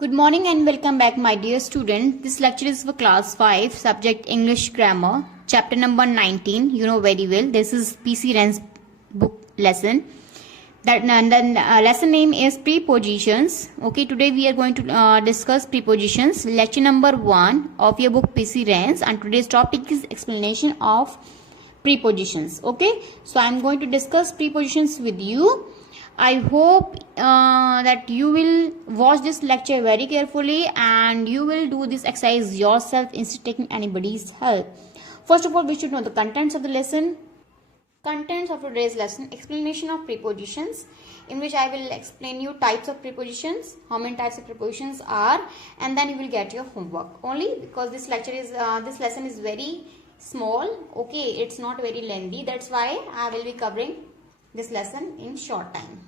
Good morning and welcome back, my dear student. This lecture is for class 5, subject English grammar, chapter number 19. You know very well. This is PC Ren's book lesson. Lesson name is prepositions. Okay, today we are going to discuss prepositions. Lecture number 1 of your book PC Ren's, and today's topic is explanation of prepositions. Okay, so I am going to discuss prepositions with you. I hope that you will watch this lecture very carefully and you will do this exercise yourself instead of taking anybody's help. First of all, we should know the contents of the lesson. Contents of today's lesson: explanation of prepositions, in which I will explain you types of prepositions, how many types of prepositions are, and then you will get your homework. Only because this lesson is very small. Okay, it's not very lengthy. That's why I will be covering this lesson in short time.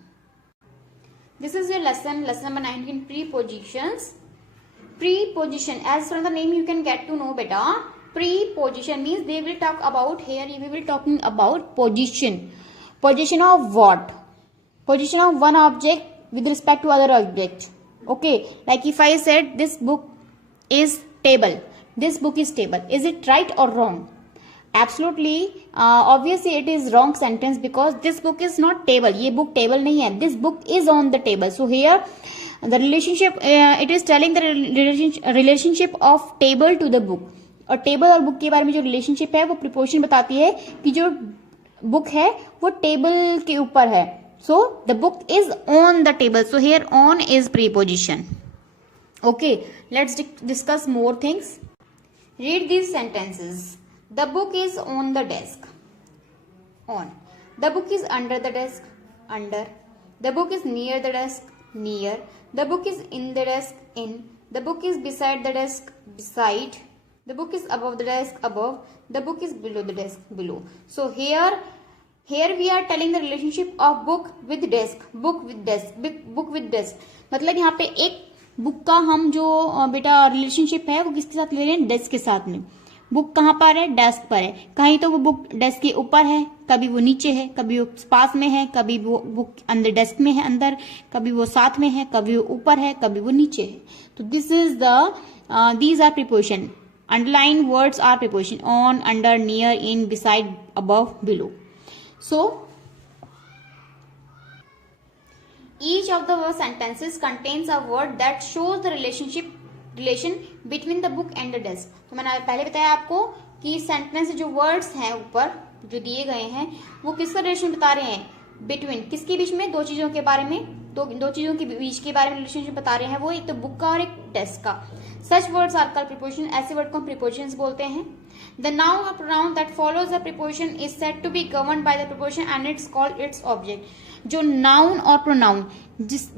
This is your lesson number 19, prepositions. Preposition, as from the name you can get to know better. Preposition means they will talk about, here we will talking about position. Position of what? Position of one object with respect to other object. Okay, like if I said this book is table. This book is table. Is it right or wrong? Absolutely, obviously it is wrong sentence because this book is not table. ये book table नहीं है. This book is on the table. So here the relationship, it is telling the relationship of table to the book. और table और book के बारे में जो relationship है वो preposition बताती है कि जो book है वो table के ऊपर है. So the book is on the table. So here on is preposition. Okay, let's discuss more things. Read these sentences. The book is on the desk. On. The book is under the desk. Under. The book is near the desk. Near. The book is in the desk. In. The book is beside the desk. Beside. The book is above the desk. Above. The book is below the desk. Below. So here we are telling the relationship of book with desk. Book with desk. Book with desk. मतलब यहाँ पे एक book का हम जो बेटा relationship है वो किसके साथ ले रहे हैं? डेस्क के साथ में. बुक कहाँ पर है? डेस्क पर है. कहीं तो वो बुक डेस्क के ऊपर है, कभी वो नीचे है, कभी वो पास में है, कभी वो बुक अंदर डेस्क में है अंदर, कभी वो साथ में है, कभी वो ऊपर है, कभी वो नीचे है. तो this is these are preposition. Underline words are preposition. On, under, near, in, beside, above, below. So each of the sentences contains a word that shows the relation between the book and the desk. तो मैंने पहले बताया आपको कि sentence जो words हैं ऊपर जो दिए गए हैं वो किसका रिलेशन बता रहे हैं? बिटवीन, किसके बीच में? दो चीजों के बारे में, दो चीजों के बीच के बारे में रिलेशनशिप बता रहे हैं. वो एक तो बुक का और एक डेस्क का. Such words are called preposition. ऐसे वर्ड को हम प्रीपोजिशंस बोलते हैं. The noun or pronoun that follows the preposition is said to be governed by the preposition and it's called its object. जो नाउन और प्रोनाउन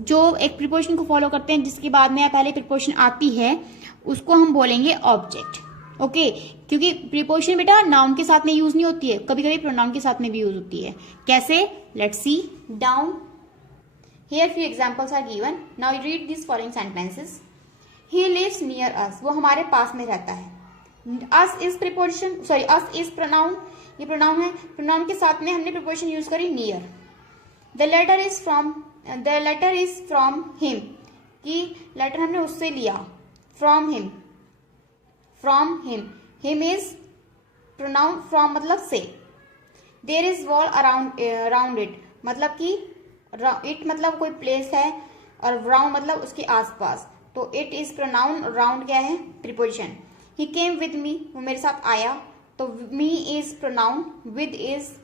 जो एक प्रीपोजिशन को फॉलो करते हैं जिसके बाद में पहले प्रीपोजिशन आती है उसको हम बोलेंगे ऑब्जेक्ट. ओके, क्योंकि प्रीपोजिशन बेटा नाउन के साथ में यूज नहीं होती है, कभी कभी प्रोनाउन के साथ में भी यूज होती है. कैसे? Let's see down. Here few examples are given. Now you read these following sentences. He lives near us. वो हमारे पास में रहता है. Us is preposition, sorry, us is pronoun. ये pronoun है. pronoun के साथ में हमने preposition यूज करी near. The letter is from him. कि letter हमने उससे लिया. From him. Him is pronoun. From मतलब से. There is wall around it. मतलब कि it मतलब कोई place है और round मतलब उसके आसपास. तो it is pronoun. round क्या है? preposition. He came with me. वो मेरे साथ आया. तो me is pronoun. With is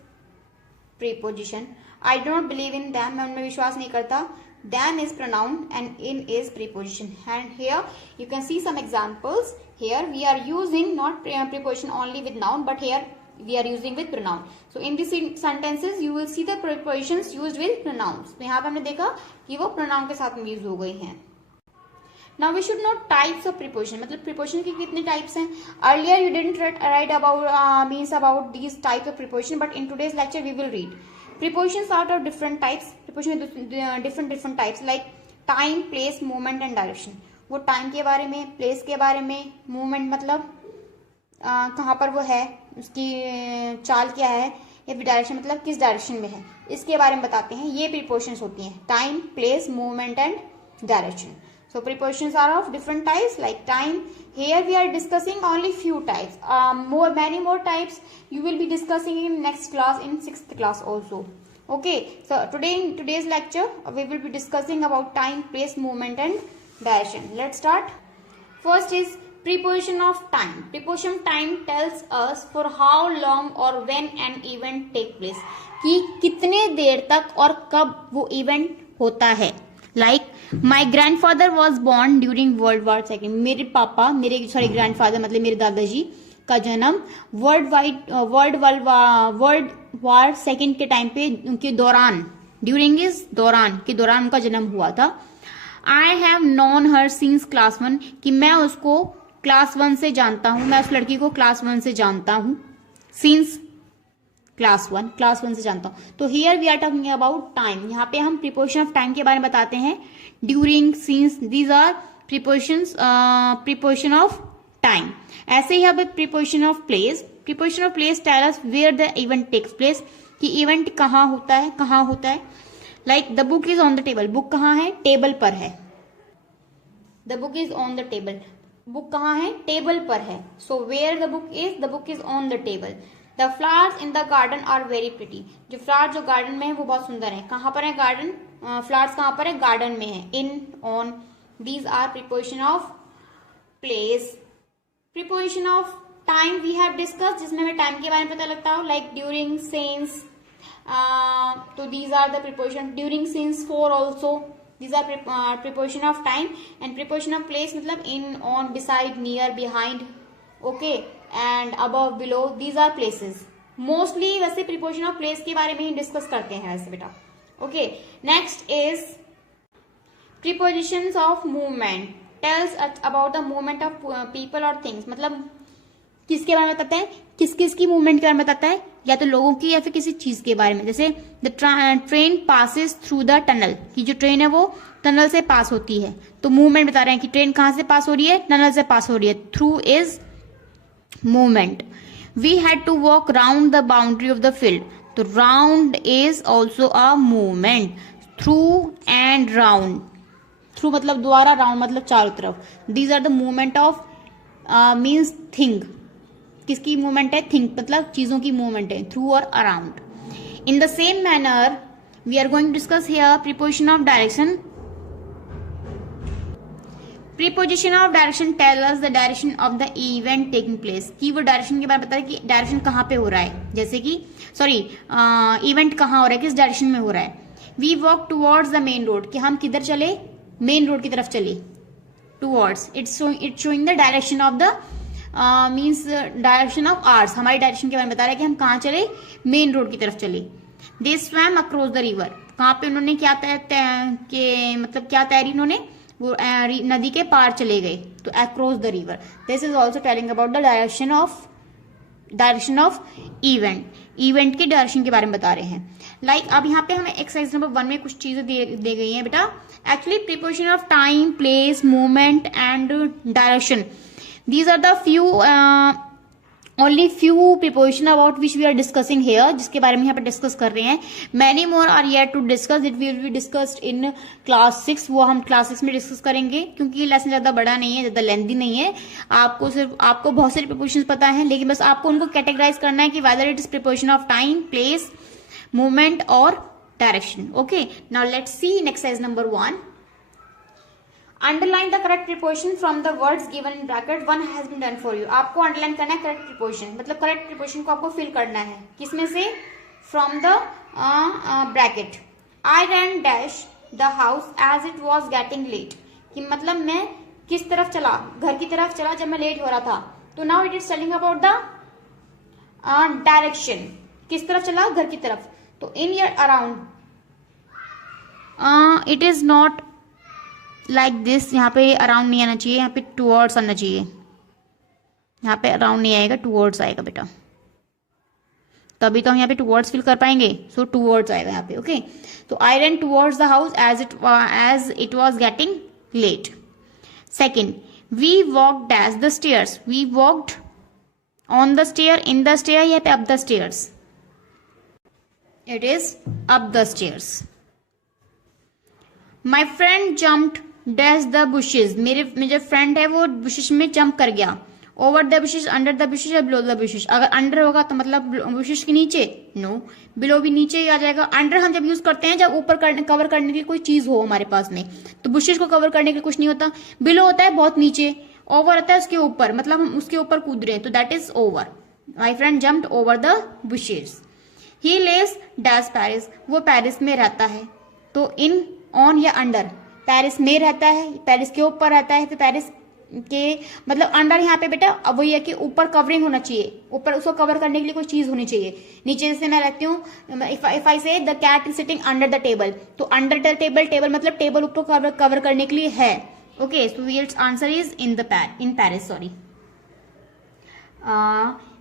preposition. I do not believe in them. मैं उनमें विश्वास नहीं करता. Them is pronoun and in is preposition. And here you can see some examples. Here we are using not preposition only with noun, but here we are using with pronoun. So in these sentences you will see the prepositions used with pronouns. तो यहाँ पे हमने देखा कि वो pronoun के साथ में यूज हो गई हैं. Now we should know types of preposition. मतलब preposition के कितने types हैं? Earlier you didn't write about these types of preposition, but in today's lecture we will read. Prepositions are of different types. Preposition different types like time, place, movement and direction. वो time के बारे में, place के बारे में, movement मतलब कहाँ पर वो है, उसकी चाल क्या है, या फिर डायरेक्शन मतलब किस डायरेक्शन में है, इसके बारे में बताते हैं. ये prepositions होती हैं. Time, place, movement and direction. So prepositions are of different types like time. Here we are discussing only few types. Many more types you will be discussing in next class, in 6th class also. Okay, so today in today's lecture we will be discussing about time, place, movement and direction. Let's start. First is preposition of time. Preposition of time tells us for how long or when an event take place. कि कितने देर तक और कब वो event होता है. Like my grandfather was born during world war second. मेरे पापा, मेरे ग्रैंडफादर मतलब मेरे दादाजी का जन्म वर्ल्ड वार सेकेंड के टाइम पे उनके दौरान, ड्यूरिंग इज दौरान के दौरान उनका जन्म हुआ था. I have known her since class 1. कि मैं उसको क्लास 1 से जानता हूं, मैं उस लड़की को क्लास 1 से जानता हूं. सिंस क्लास 1 से जानता हूं. तो here we are talking about time. यहाँ पे हम प्रीपोजिशन ऑफ टाइम के बारे में बताते हैं. During, since, these are preposition of time. ऐसे ही अब preposition of place. Preposition of place tell us where the event takes place. कि इवेंट कहाँ होता है. Like the book is on the table. Book कहाँ है? टेबल पर है. The book is on the table. Book कहाँ है? टेबल पर है. So where the book is on the table. The flowers in the garden are very pretty. जो flowers जो गार्डन में है वो बहुत सुंदर है. कहाँ पर है गार्डन? फ्लावर्स कहाँ पर है? गार्डन में है. In, on, these are preposition of place. Preposition of time we have discuss, जिसमें हमें टाइम के बारे में पता लगता हो, लाइक ड्यूरिंग, सिंस. तो these are the preposition. During, since, for also, these are preposition of time. And preposition of place मतलब in, on, beside, near, behind, okay, and above, below, these are places. Mostly वैसे preposition of place के बारे में ही discuss करते हैं वैसे बेटा. Okay, next is prepositions of movement. Tells us about the movement of people or things. मतलब किसके बारे में बताता है? किस की मूवमेंट के बारे में बताता है? या तो लोगों की या फिर किसी चीज के बारे में. जैसे the train passes through the tunnel. की जो ट्रेन है वो टनल से पास होती है. तो मूवमेंट बता रहे हैं कि ट्रेन कहां से पास हो रही है? टनल से पास हो रही है. Through is movement. We had to walk round the boundary of the field. तो round is also a movement. Through and round. Through मतलब द्वारा, राउंड मतलब चारों तरफ. These are the movement of means thing. किसकी मूवमेंट है? Think मतलब चीजों की मूवमेंट है. थ्रू और around. In the same manner we are going to discuss here preposition of direction. Preposition of direction tell us the direction of the event taking place. की वो direction के बारे में बता रहे कि डायरेक्शन कहाँ पे हो रहा है. जैसे कि इवेंट कहाँ हो रहा है, किस डायरेक्शन में हो रहा है. We walk towards the main road. कि हम किधर चले? मेन रोड की तरफ चले. Towards, it's showing the direction of the means direction of ours. हमारी डायरेक्शन के बारे में बता रहा है कि हम कहाँ चले? मेन रोड की तरफ चले. दे स्वैम अक्रॉस द रिवर. कहाँ पे उन्होंने क्या क्या तैरी उन्होंने? वो नदी के पार चले गए. तो across the river. This is also telling about the direction of event के डायरेक्शन के बारे में बता रहे हैं. लाइक अब यहाँ पे हमें एक्सरसाइज नंबर 1 में कुछ चीजें दे गई हैं बेटा. Actually preposition of time, place, movement and direction. These are the only few preposition about which we are discussing here, जिसके बारे में यहाँ पे डिस्कस कर रहे हैं. Many more are yet to discuss. It will be discussed in class 6. वो हम class 6 में डिस्कस करेंगे, क्योंकि लेसन ज्यादा बड़ा नहीं है, ज्यादा लेंथी नहीं है. आपको बहुत सारे prepositions पता है, लेकिन बस आपको उनको कैटेगराइज करना है कि whether it is preposition of time, place, movement और direction. Okay, now let's see in exercise number 1. Underline the correct preposition from the words given in bracket. 1 has been done for you. आपको underline करना है correct preposition. मतलब correct preposition को आपको fill करना है. किसमें से? From the bracket. I ran dash the house as it was getting late. कि मतलब मैं किस तरफ चला? घर की तरफ चला जब मैं लेट हो रहा था. तो now it is telling about the direction. किस तरफ चला? घर की तरफ. तो इन या around. It is not like this. यहाँ पे अराउंड नहीं आना चाहिए, यहाँ पे टूवर्ड्स आना चाहिए. यहाँ पे अराउंड नहीं आएगा, टूवर्ड्स आएगा बेटा. तभी तो हम यहाँ पे टूवर्ड्स फिल कर पाएंगे. सो टूवर्ड्स आएगा यहाँ पे. ओके, तो I run towards the house as it was getting late. Second, we walked as the stairs. We walked on the stair, in the stair, यहाँ पे up the stairs. It is up the stairs. My friend jumped dash the bushes, मेरे friend है वो bushes में jump कर गया। Over the bushes, under the bushes या below the bushes. अगर अंडर होगा तो मतलब बुशेज के नीचे, नो। बिलो भी नीचे ही आ जाएगा। अंडर हम जब यूज करते हैं जब ऊपर कवर करने की कोई चीज हो हमारे पास में, तो बुशेज को कवर करने के लिए कुछ नहीं होता। बिलो होता है बहुत नीचे, ओवर होता है उसके ऊपर, मतलब हम उसके ऊपर कूद रहे हैं, तो that is over. My friend jumped over the bushes. He lives dash Paris, वो पेरिस में रहता है। तो इन, ऑन या अंडर, पेरिस में रहता है, पेरिस के ऊपर रहता है, फिर पेरिस के मतलब अंडर यहाँ पे बेटा अब वही है कि ऊपर कवरिंग होना चाहिए, ऊपर उसको कवर करने के लिए कोई चीज होनी चाहिए। नीचे जैसे मैं रहती हूँ, if I say the cat is sitting under the table, तो अंडर द टेबल, टेबल मतलब टेबल ऊपर कवर करने के लिए है। Okay, so its answer is in Paris, sorry.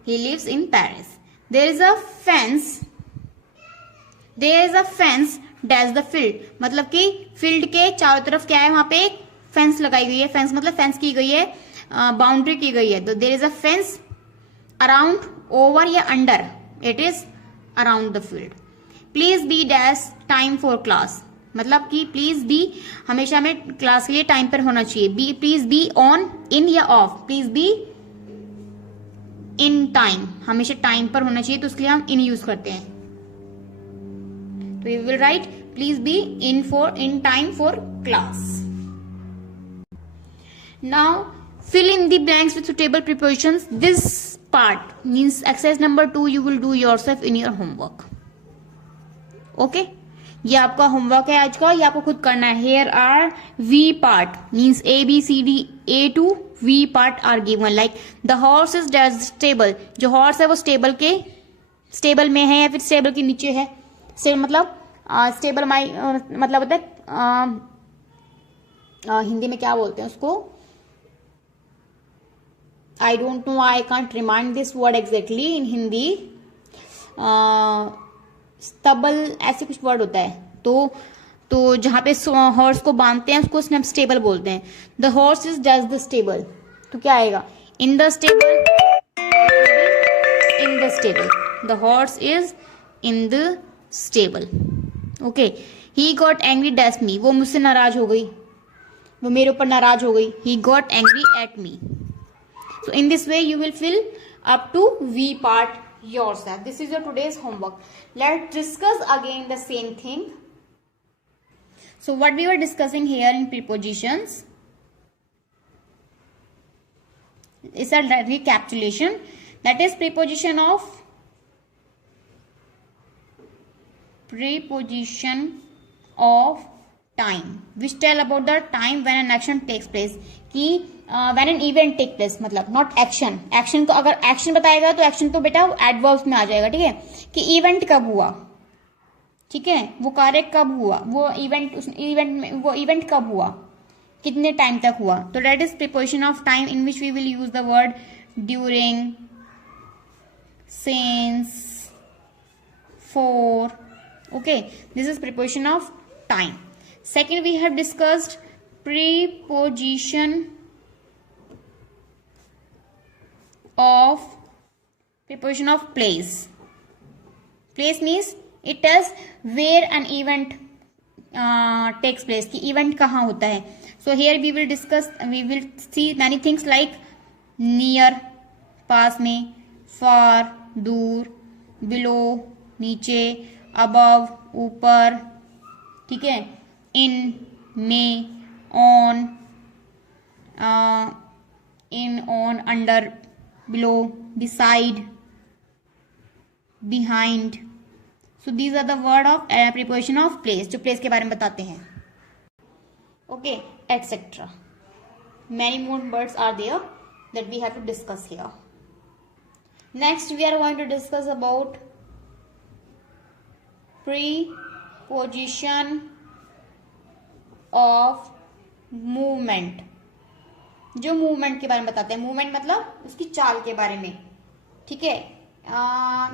He lives in Paris. There is a fence dash the field, मतलब कि field के चारों तरफ क्या है, वहां पे एक फेंस लगाई गई है। फेंस मतलब फेंस की गई है, बाउंड्री की गई है। तो there is a fence around, over या under, it is around the field. Please be dash time for class, मतलब कि प्लीज बी हमेशा में क्लास के लिए टाइम पर होना चाहिए। बी, प्लीज बी ऑन, इन या of. Please be in time, हमेशा टाइम पर होना चाहिए, तो उसके लिए हम इन यूज करते हैं। तो we will write please be in time for class. Now fill in the blanks with suitable prepositions. This part means exercise number 2 you will do yourself in your homework. Okay, ये आपका homework है आज का, ये आपको खुद करना है। Here are V part means A B C D A to V part are given, like the horse is dash stable, जो horse है वो स्टेबल में है या फिर स्टेबल के नीचे है। स्टेबल मतलब स्टेबल मतलब होता है हिंदी में क्या बोलते हैं उसको, I don't know, I can't remind this word exactly in Hindi. stubble ऐसे कुछ वर्ड होता है। तो जहां पे हॉर्स को बांधते हैं उसको स्टेबल बोलते हैं। The horse is dash the stable, तो क्या आएगा, in the stable, in the stable. The horse is in the stable. Okay, he got angry dash मी, वो मुझसे नाराज हो गई, वो मेरे ऊपर नाराज हो गई। He got angry at me. So in this way you will fill up to V part yourself. This is your today's homework. Let's discuss again the same thing. So what we were discussing here in prepositions is a recapitulation. That is preposition of time which tell about the time when an action takes place. कि when an event take place, मतलब not action. Action को अगर action बताएगा तो action तो बेटा adverbs में आ जाएगा, ठीक है, कि इवेंट कब हुआ, ठीक है, वो कार्य कब हुआ, वो इवेंट कब हुआ, कितने टाइम तक हुआ। तो that is preposition of time in which we will use the word during, since, for. Okay, this is preposition of time. Second, we have discussed preposition of place. Place means it tells where an event takes place, कि event कहाँ होता है. So here we will see many things like near, पास में, far, दूर, below, नीचे, above, ऊपर, ठीक है, in, में, on, under, below, beside, behind. So these are the word of preposition of place, जो place के बारे में बताते हैं. Okay, etc. Many more words are there that we have to discuss here. Next, we are going to discuss about preposition of movement. जो movement के बारे में बताते हैं. मूवमेंट मतलब उसकी चाल के बारे में, ठीक है.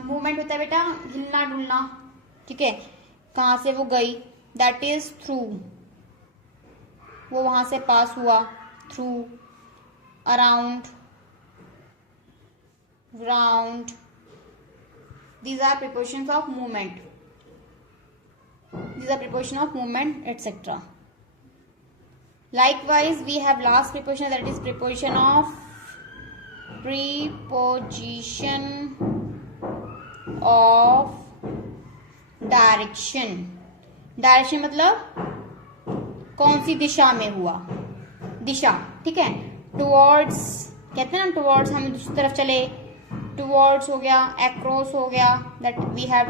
मूवमेंट होता है बेटा हिलना डुलना, ठीक है. कहां से वो गई, दैट इज थ्रू, वो वहां से पास हुआ, through. Around, round, these are prepositions of movement. These are preposition of movement, etc. Likewise, we have last preposition, that is preposition of direction. Direction मतलब कौन सी दिशा में हुआ, दिशा, ठीक है. टुवर्ड्स कहते हैं ना, टुवर्ड्स हम दूसरी तरफ चले, टुवर्ड्स हो गया, अक्रॉस हो गया, that we have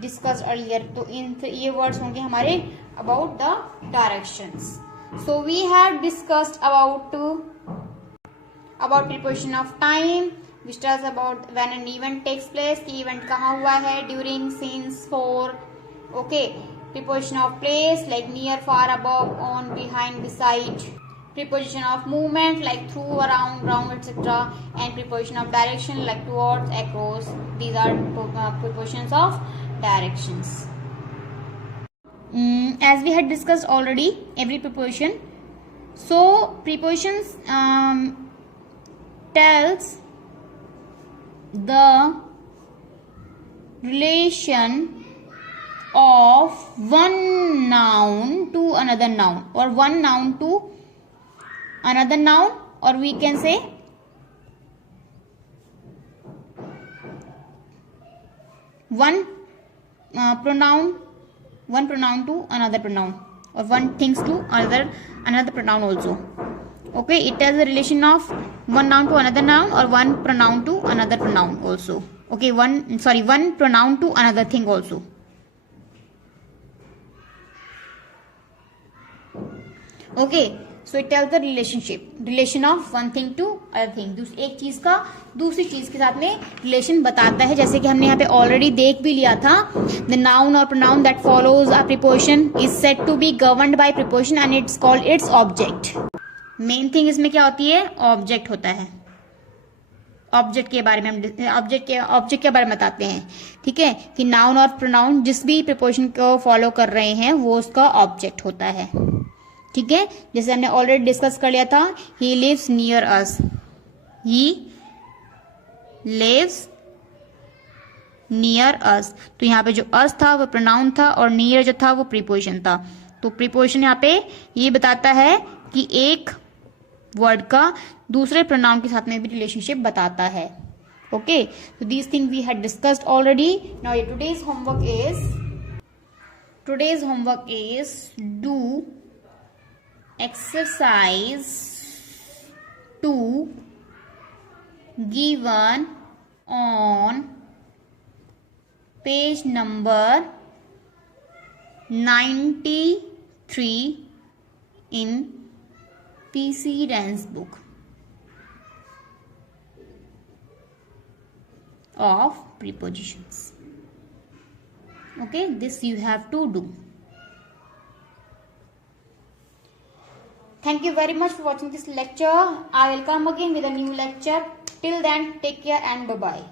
discussed earlier. तो इन ये वर्ड्स होंगे हमारे about the directions. So we have discussed about preposition of time, which tells about when an event takes place, कि event कहाँ हुआ है, during, since, for. Okay, preposition of place like near, far, above, on, behind, beside. Preposition of movement like through, around, round, etc. And preposition of direction like towards, across. These are prepositions of directions. As we had discussed already, every preposition. So prepositions tells the relation of one noun to another noun, or one noun to another noun, or we can say one pronoun to another pronoun, or one things to another pronoun also. Okay, it has a relation of one noun to another noun, or one pronoun to another pronoun also. Okay, one pronoun to another thing also. Okay, so it tells the relation of one thing to other thing. एक चीज का दूसरी चीज के साथ में relation बताता है, जैसे कि हमने यहाँ पे ऑलरेडी देख भी लिया था. द नाउन और pronoun that follows a preposition is said to be governed by preposition and it's called its object. Main thing इसमें क्या होती है, ऑब्जेक्ट होता है. ऑब्जेक्ट के बारे में हम ऑब्जेक्ट के बारे में बताते हैं, ठीक है, कि नाउन और प्रोनाउन जिस भी प्रीपोजिशन को फॉलो कर रहे हैं वो उसका ऑब्जेक्ट होता है. ठीक है, जैसे हमने ऑलरेडी डिस्कस कर लिया था, he lives near us. He lives near us. तो यहाँ पे जो अस था वो प्रोनाउन था और नियर जो था वो प्रीपोजिशन था. तो प्रीपोजिशन यहाँ पे ये बताता है कि एक वर्ड का दूसरे प्रोनाउन के साथ में भी रिलेशनशिप बताता है. Okay, so these things we had discussed already. Now today's homework is do exercise 2 given on page number 93 in PC Rans book of prepositions. Okay, this you have to do. Thank you very much for watching this lecture. I will come again with a new lecture. Till then, take care and bye bye.